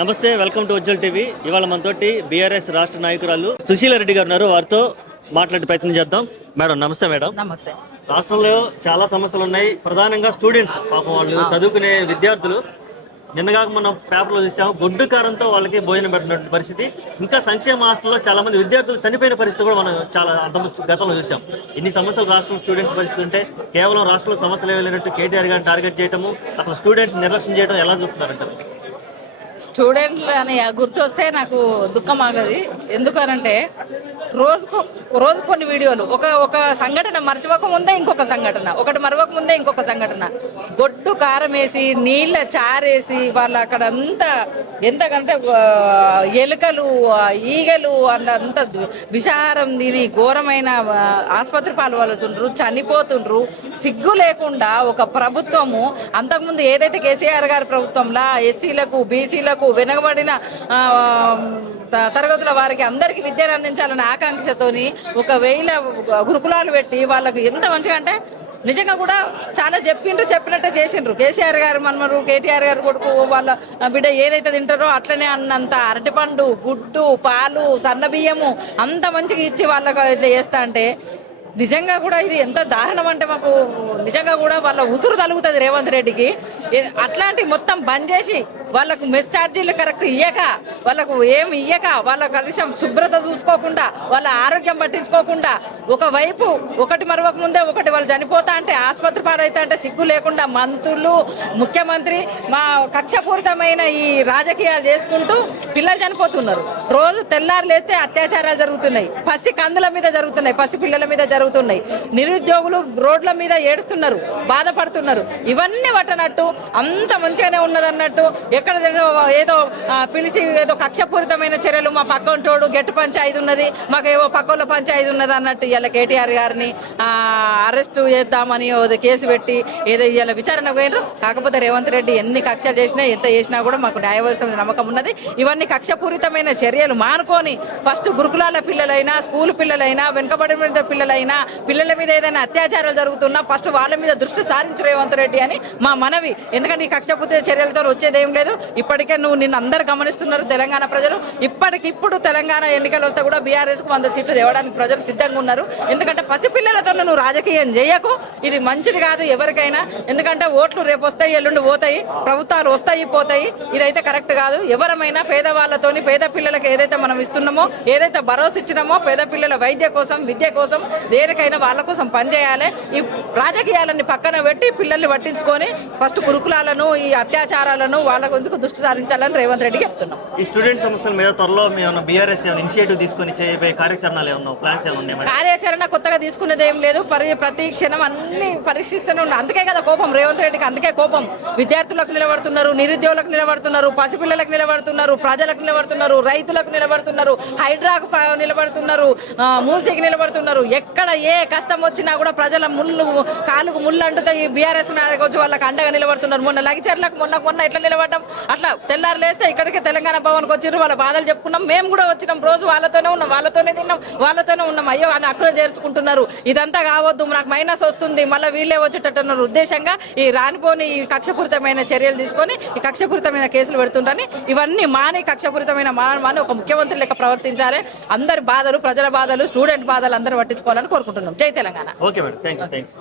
నమస్తే, welcome to Ujjal TV. ఇవాళ మనతోటి బీఆర్ఎస్ రాష్ట్ర నాయకురాలు సుశీల రెడ్డి గారు ఉన్నారు. వారితో మాట్లాడే ప్రయత్నం చేద్దాం. మేడం నమస్తే. మేడం నమస్తే. రాష్ట్రంలో చాలా సమస్యలు ఉన్నాయి, ప్రధానంగా స్టూడెంట్స్ పాపం వాళ్ళు చదువుకునే విద్యార్థులు. నిన్నగా మనం పేపర్లో చూసాం, గొడ్డు కారంతో వాళ్ళకి భోజనం పెట్టినటువంటి పరిస్థితి. ఇంకా సంక్షేమ హాస్టల్లో చాలా మంది విద్యార్థులు చనిపోయిన పరిస్థితి కూడా మనం చాలా గతంలో చూసాం. ఇన్ని సమస్యలు రాష్ట్రంలో స్టూడెంట్స్ పరిస్థితి ఉంటే కేవలం రాష్ట్రంలో సమస్యలు ఏమైనట్టు కేటీఆర్ గారిని టార్గెట్ చేయడము, అసలు స్టూడెంట్స్ నిర్లక్ష్యం చేయడం ఎలా చూస్తున్నారంటారు? స్టూడెంట్లు అని గుర్తొస్తే నాకు దుఃఖం ఆగది. ఎందుకనంటే రోజు కొన్ని వీడియోలు, ఒక సంఘటన మర్చిపోక ముందే ఇంకొక సంఘటన, ఒకటి మరవక ముందే ఇంకొక సంఘటన. గొడ్డు కారం వేసి నీళ్ళ చారేసి వాళ్ళు అక్కడ ఎంతకంటే ఎలుకలు ఈగలు అంత విషాహారం తిని ఘోరమైన ఆసుపత్రి పాల్గొలుతుండ్రు, చనిపోతుండ్రు. సిగ్గు లేకుండా ఒక ప్రభుత్వము, అంతకుముందు ఏదైతే కేసీఆర్ గారి ప్రభుత్వంలో ఎస్సీలకు బీసీలకు వెనుకబడిన తరగతుల వారికి అందరికీ విద్యను అందించాలనే ఆకాంక్షతోని 1000 గురుకులాలు పెట్టి వాళ్ళకు ఎంత మంచిగా అంటే నిజంగా కూడా చాలా చెప్పినట్టే చేసిండ్రు. కేసీఆర్ గారు మనమరు, కేటీఆర్ గారు కొడుకు వాళ్ళ బిడ్డ ఏదైతే తింటారో అట్లనే అన్నంత అరటిపండు, గుడ్డు, పాలు, సన్నబియ్యము అంత మంచిగా ఇచ్చి వాళ్ళకు ఇట్లా చేస్తా అంటే నిజంగా కూడా ఇది ఎంత దారుణం అంటే మాకు నిజంగా కూడా వాళ్ళ ఉసురు తలుగుతుంది రేవంత్ రెడ్డికి. అట్లాంటి మొత్తం బంద్ చేసి వాళ్ళకు మెస్ ఛార్జీలు కరెక్ట్ ఇయ్యక, వాళ్ళకు ఏమి ఇయ్యక, వాళ్ళ కనీసం శుభ్రత చూసుకోకుండా, వాళ్ళ ఆరోగ్యం పట్టించుకోకుండా, ఒకవైపు ఒకటి మరొక ముందే ఒకటి వాళ్ళు చనిపోతా అంటే ఆసుపత్రి పాడైతే అంటే సిగ్గు లేకుండా మంత్రులు, ముఖ్యమంత్రి మా కక్షపూరితమైన ఈ రాజకీయాలు చేసుకుంటూ పిల్లలు చనిపోతున్నారు. రోజు తెల్లారు లేస్తే అత్యాచారాలు జరుగుతున్నాయి, పసి కందుల మీద జరుగుతున్నాయి, పసి పిల్లల మీద జరుగుతున్నాయి. నిరుద్యోగులు రోడ్ల మీద ఏడుస్తున్నారు, బాధపడుతున్నారు. ఇవన్నీ పట్టనట్టు అంత మంచిగానే ఉన్నదన్నట్టు ఎక్కడ ఏదో పిలిచి ఏదో కక్షపూరితమైన చర్యలు, మా పక్కంటోడు గెట్టు పంచాయతీ ఉన్నది, మాకు ఏవో పక్కల పంచాయతీ ఉన్నది అన్నట్టు ఇలా కేటీఆర్ గారిని అరెస్టు చేద్దామని కేసు పెట్టి ఏదో ఇలా విచారణ పోయినారు. కాకపోతే రేవంత్ రెడ్డి ఎన్ని కక్షలు చేసినా ఎంత చేసినా కూడా మాకు న్యాయవ్యవస్థ నమ్మకం ఉన్నది. ఇవన్నీ కక్షపూరితమైన చర్యలు మానుకొని ఫస్ట్ గురుకులాల పిల్లలైనా, స్కూల్ పిల్లలైనా, వెనుకబడిన పిల్లలైనా, పిల్లల మీద ఏదైనా అత్యాచారాలు జరుగుతున్నా ఫస్ట్ వాళ్ళ మీద దృష్టి సారించు రేవంత్ రెడ్డి అని మా మనవి. ఎందుకంటే ఈ కక్షపూరిత చర్యలతో వచ్చేది ఏం లేదు. ఇప్పటికే నిన్ను అందరు గమనిస్తున్నారు తెలంగాణ ప్రజలు. ఇప్పటికిప్పుడు తెలంగాణ ఎన్నికలు వస్తే కూడా బీఆర్ఎస్ కు 100 సీట్లు తేవడానికి ప్రజలు సిద్ధంగా ఉన్నారు. ఎందుకంటే పసిపిల్లలతో నువ్వు రాజకీయం చేయకు, ఇది మంచిది కాదు ఎవరికైనా. ఎందుకంటే ఓట్లు రేపు వస్తాయి, ఎల్లుండి పోతాయి, ప్రభుత్వాలు వస్తాయి పోతాయి. ఇదైతే కరెక్ట్ కాదు. ఎవరమైనా పేదవాళ్ళతోని, పేద పిల్లలకు ఏదైతే మనం ఇస్తున్నామో, ఏదైతే భరోసా ఇచ్చినామో, పేద పిల్లల వైద్య కోసం, విద్య కోసం, దేనికైనా వాళ్ళ కోసం పనిచేయాలి. ఈ రాజకీయాలన్నీ పక్కన పెట్టి పిల్లల్ని పట్టించుకొని ఫస్ట్ గురుకులాలను, ఈ అత్యాచారాలను వాళ్ళ గురించి దృష్టి సారించాలని రేవంత్ రెడ్డికి చెప్తున్నాం. ఈ స్టూడెంట్ సమస్యల మీద త్వరలో మేము బీఆర్ఎస్ ఇనిషియేటివ్ తీసుకొని చేయబోయే కార్యాచరణలు ఏమన్నా ప్లాన్స్ ఏమన్నా? కార్యాచరణ కొత్తగా తీసుకునేది ఏం లేదు. ప్రతి క్షణం అన్ని పరీక్షిస్తూనే ఉన్నారు. అందుకే కదా కోపం రేవంత్ రెడ్డికి, అందుకే కోపం. విద్యార్థులకు నిలబడుతున్నారు, నిరుద్యోగులకు నిలబడుతున్నారు, పసిపిల్లలకు నిలబడుతున్నారు, ప్రజలకు నిలబడుతున్నారు, రైతులకు నిలబడుతున్నారు, హైడ్రాకు నిలబడుతున్నారు, మూసీకి నిలబడుతున్నారు. ఎక్కడ ఏ కష్టం వచ్చినా కూడా ప్రజల కాలుకు ముళ్ళు అంటుతాయి. బీఆర్ఎస్ వచ్చి వాళ్ళకి అండగా నిలబడుతున్నారు. మొన్న లగిచర్లకు మొన్న ఎట్లా నిలబడ్డాం, అట్లా తెల్లారు లేస్తే ఇక్కడికి తెలంగాణ భవన్కి వచ్చారు, వాళ్ళ బాధలు చెప్పుకున్నాం. మేము కూడా వచ్చినాం, రోజు వాళ్ళతోనే ఉన్నాం, వాళ్ళతోనే తిన్నాం, వాళ్ళతోనే ఉన్నాం. అయ్యో అని అక్కడ చేర్చుకుంటున్నారు. ఇదంతా కావద్దు, నాకు మైనస్ వస్తుంది, మళ్ళీ వీళ్ళే వచ్చేటట్టున్నారు ఉద్దేశంగా ఈ రానిపోని ఈ కక్షపూరితమైన చర్యలు తీసుకొని ఈ కక్షపూరితమైన కేసులు పెడుతుంటారని ఇవన్నీ మాని కక్షపూరితమైన మాని ఒక ముఖ్యమంత్రి లెక్క ప్రవర్తించాలి. అందరి బాధలు, ప్రజల బాధలు, స్టూడెంట్ బాధలు అందరూ పట్టించుకోవాలని కోరుకుంటున్నాం. జై తెలంగాణ. Okay madam, thanks.